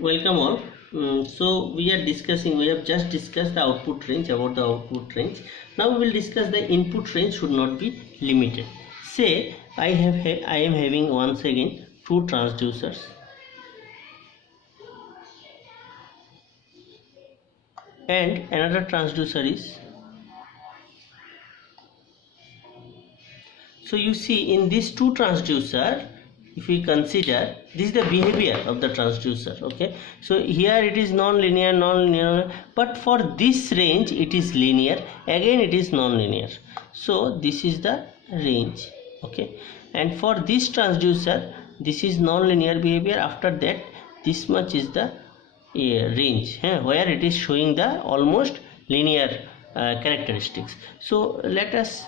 Welcome all. So we have just discussed the output range, about the output range. Now we will discuss the input range should not be limited. Say I am having once again two transducers and another transducer is. So you see in these two transducer, if we consider, this is the behavior of the transducer. Okay, so here it is non-linear, but for this range it is linear, again it is non-linear. So this is the range. Okay, and for this transducer this is non-linear behavior. After that this much is the range where it is showing the almost linear characteristics. So let us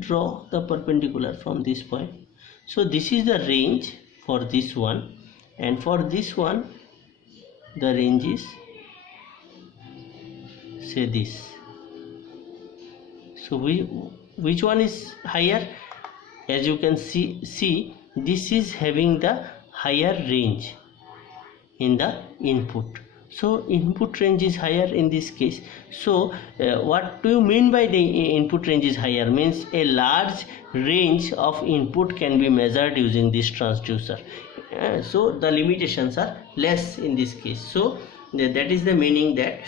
draw the perpendicular from this point. So this is the range for this one, and for this one the range is, say, this. So which one is higher? As you can see this is having the higher range in the input. So input range is higher in this case. So what do you mean by the input range is higher? Means a large range of input can be measured using this transducer. So the limitations are less in this case. So that is the meaning that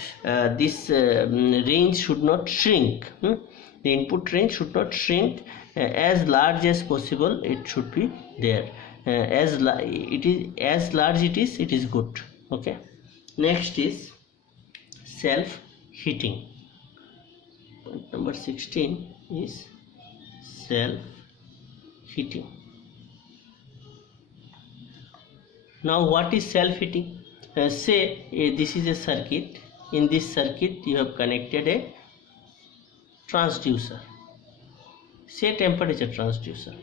this range should not shrink. The input range should not shrink. As large as possible it should be there. As large it is good. Okay, next is self heating. Point number 16 is self heating. Now what is self heating? Say this is a circuit. In this circuit you have connected a transducer, say temperature transducer.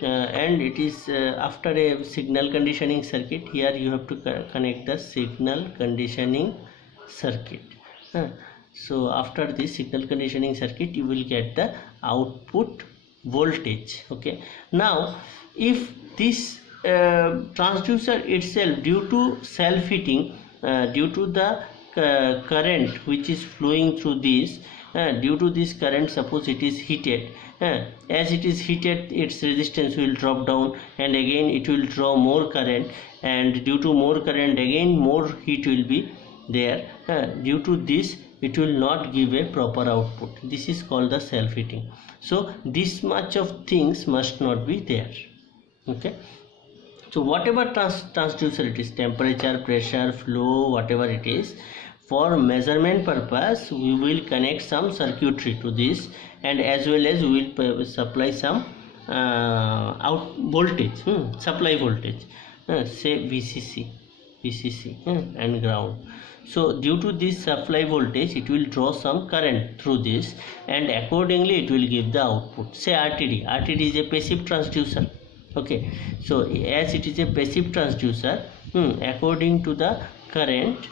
And it is after a signal conditioning circuit. Here you have to connect the signal conditioning circuit. So after this signal conditioning circuit you will get the output voltage. Okay, now if this transducer itself, due to self heating, due to the current which is flowing through this, due to this current, suppose it is heated, as it is heated its resistance will drop down, and again it will draw more current, and due to more current again more heat will be there. Due to this it will not give a proper output. This is called the self heating. So this much of things must not be there. Okay, so whatever transducer it is, temperature, pressure, flow, whatever it is, for measurement purpose we will connect some circuitry to this, and as well as we will supply some out voltage, supply voltage, say VCC and ground. So due to this supply voltage it will draw some current through this, and accordingly it will give the output. Say RTD is a passive transducer. Okay, so as it is a passive transducer, according to the current,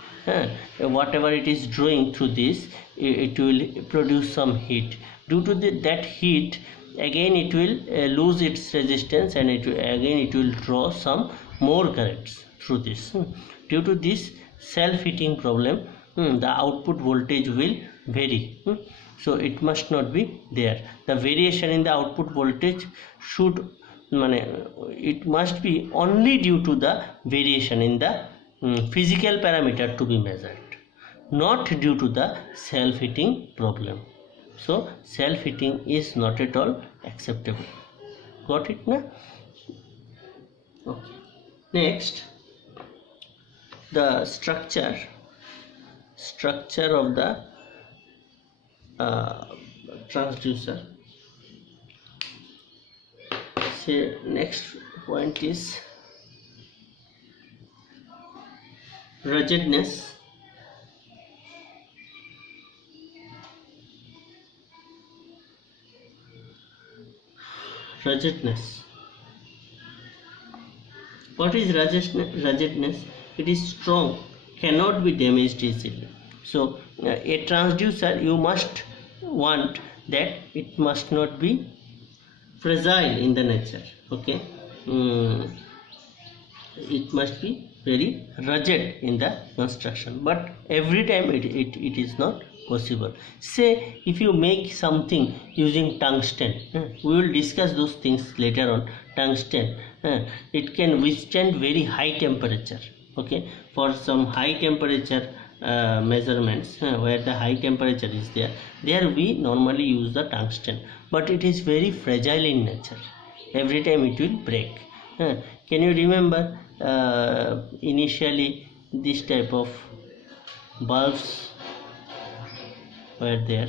whatever it is drawing through this, it will produce some heat. Due to that heat, again it will lose its resistance, and it will draw some more currents through this. Due to this self heating problem, the output voltage will vary. So it must not be there. The variation in the output voltage it must be only due to the variation in the physical parameter to be measured, not due to the self heating problem. So self heating is not at all acceptable. Got it na? Okay, next, the structure of the transducer. Say next point is ruggedness. What is ruggedness? It is strong, cannot be damaged easily. So a transducer, you must want that it must not be fragile in the nature. Okay, it must be very rugged in the construction, but every time it is not possible. Say if you make something using tungsten, we will discuss those things later on. Tungsten, it can withstand very high temperature. Okay, for some high temperature measurements, where the high temperature is there we normally use the tungsten, but it is very fragile in nature. Every time it will break. Can you remember initially this type of bulbs were there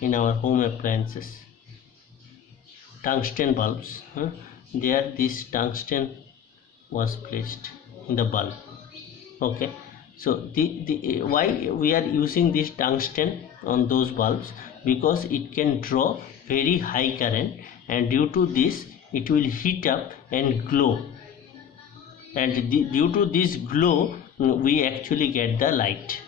in our home appliances, tungsten bulbs. There this tungsten was placed in the bulb. Okay, so the why we are using this tungsten on those bulbs? Because it can draw very high current, and due to this it will heat up and glow, and due to this glow we actually get the light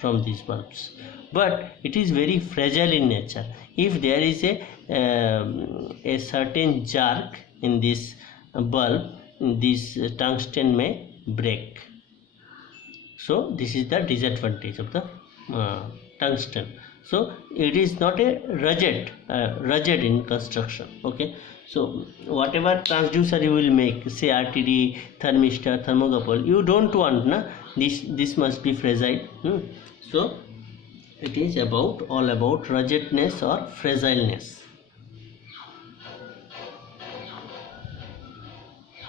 from these bulbs. But it is very fragile in nature. If there is a certain jerk in this bulb, this tungsten may break. So this is the disadvantage of the tungsten. So it is not a rugged in construction. Okay, so whatever transducer you will make, say RTD, thermistor, thermocouple, you don't want this must be fragile. So it is all about ruggedness or fragileness.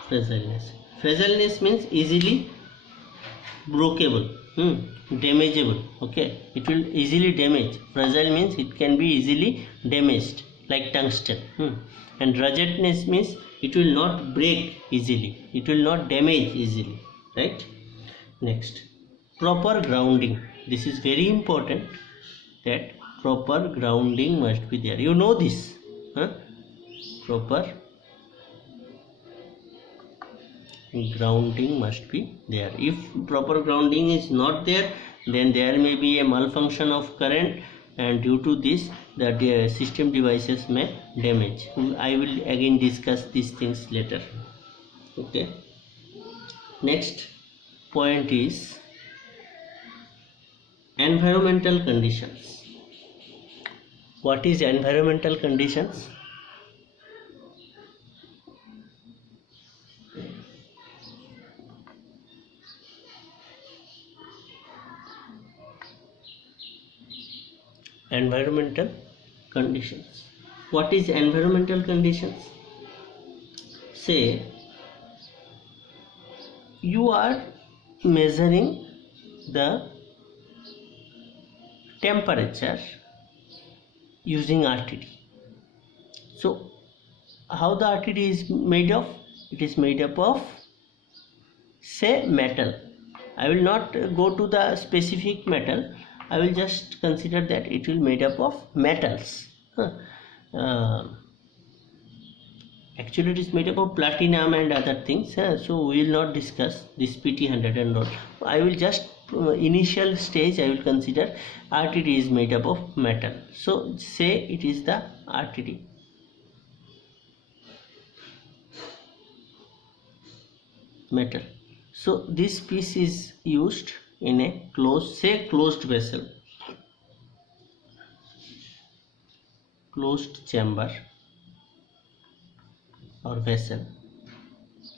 Fragileness means easily breakable, damageable. Okay, it will easily damage. Fragile means it can be easily damaged, like tungsten. And ruggedness means it will not break easily, it will not damage easily, right? Next, proper grounding. This is very important, that proper grounding must be there. You know this, proper grounding must be there. If proper grounding is not there, then there may be a malfunction of current, and due to this the system devices may damage. I will again discuss these things later. Okay, next point is environmental conditions. What is environmental conditions? Environmental conditions. What is environmental conditions? Say you are measuring the temperature using RTD. So how the RTD is made of? It is made up of, say, metal. I will not go to the specific metal, I will just consider that it will made up of metals. Actually it is made up of platinum and other things, so we will not discuss this PT100 and all. I will just initial stage I will consider RTD is made up of metal. So say it is the RTD. Metal. So this piece is used in a closed vessel, closed chamber or vessel.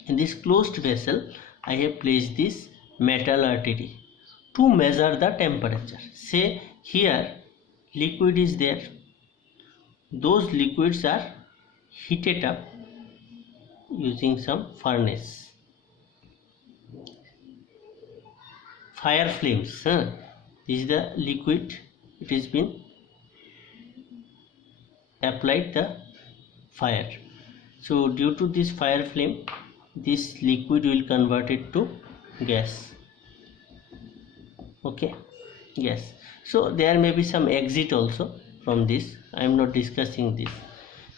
In this closed vessel I have placed this metal RTD to measure the temperature. Say here liquid is there, those liquids are heated up using some furnace, fire flames. This is the liquid, it has been applied the fire. So due to this fire flame, this liquid will convert it to gas. Okay, gas. So there may be some exit also from this. I am not discussing this.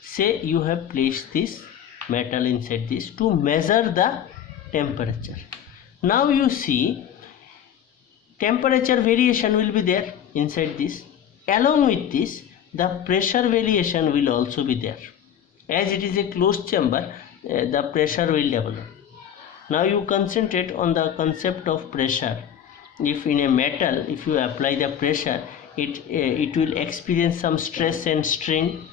Say you have placed this metal inside this to measure the temperature. Now you see temperature variation will be there inside this. Along with this, the pressure variation will also be there. As it is a closed chamber, the pressure will develop. Now you concentrate on the concept of pressure. If in a metal, if you apply the pressure, it will experience some stress and strain.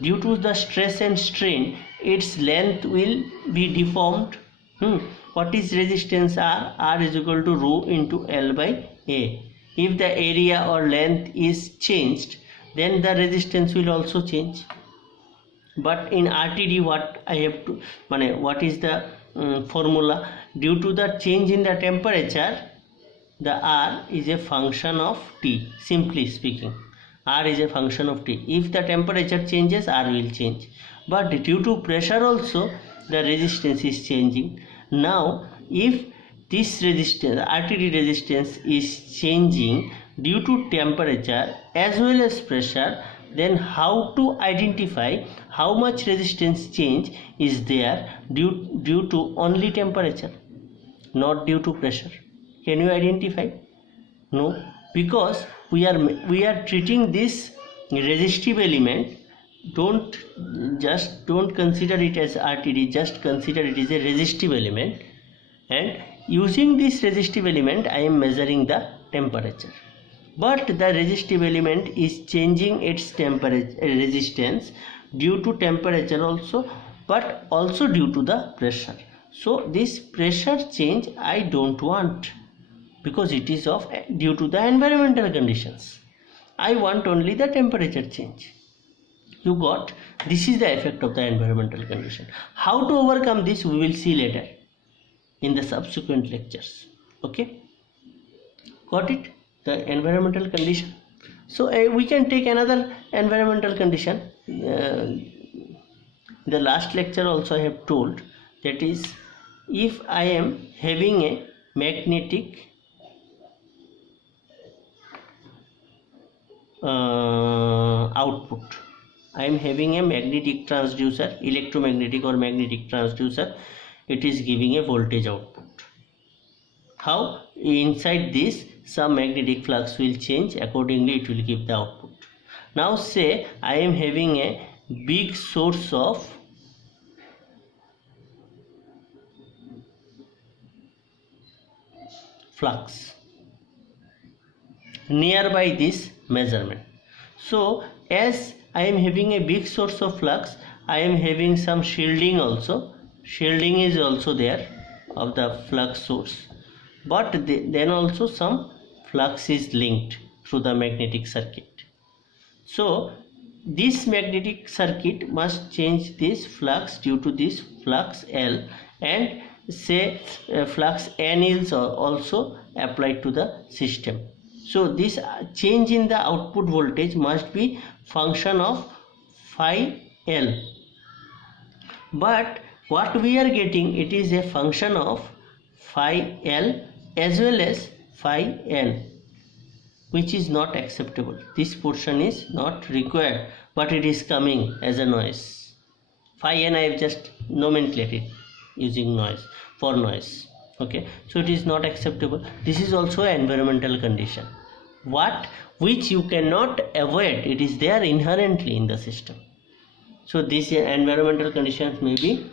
Due to the stress and strain, its length will be deformed. What is resistance R? R is equal to rho into L by A. If the area or length is changed, then the resistance will also change. But in RTD, what I have to, what is the formula? Due to the change in the temperature, the R is a function of T. Simply speaking, R is a function of T. If the temperature changes, R will change. But due to pressure also, the resistance is changing. Now, if this resistance, RTD resistance, is changing due to temperature as well as pressure, then how to identify how much resistance change is there due to only temperature, not due to pressure? Can you identify? No, because we are treating this resistive element. Don't consider it as RTD, just consider it as a resistive element, and using this resistive element I am measuring the temperature. But the resistive element is changing its temperature resistance due to temperature also, but also due to the pressure. So this pressure change I don't want, because it is due to the environmental conditions. I want only the temperature change. You got? This is the effect of the environmental condition. How to overcome this we will see later in the subsequent lectures. Okay, got it? The environmental condition. So we can take another environmental condition. The last lecture also I have told, that is, if I am having a magnetic output, I am having a magnetic transducer, electromagnetic or magnetic transducer, it is giving a voltage output. How? Inside this some magnetic flux will change, accordingly it will give the output. Now say I am having a big source of flux nearby this measurement. So as I am having a big source of flux, I am having some shielding also. Shielding is also there of the flux source, but then also some flux is linked through the magnetic circuit. So this magnetic circuit must change this flux due to this flux L, and say flux N is also applied to the system. So this change in the output voltage must be function of phi L, but what we are getting, it is a function of phi L as well as phi N, which is not acceptable. This portion is not required, but it is coming as a noise. Phi N I have just nomenclated using noise for noise. Okay, so it is not acceptable. This is also an environmental condition, which you cannot avoid. It is there inherently in the system. So these environmental conditions may be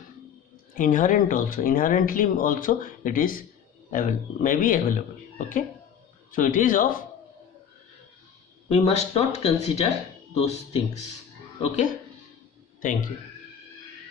inherently also it is may be available. Okay, so it is of, we must not consider those things. Okay, thank you.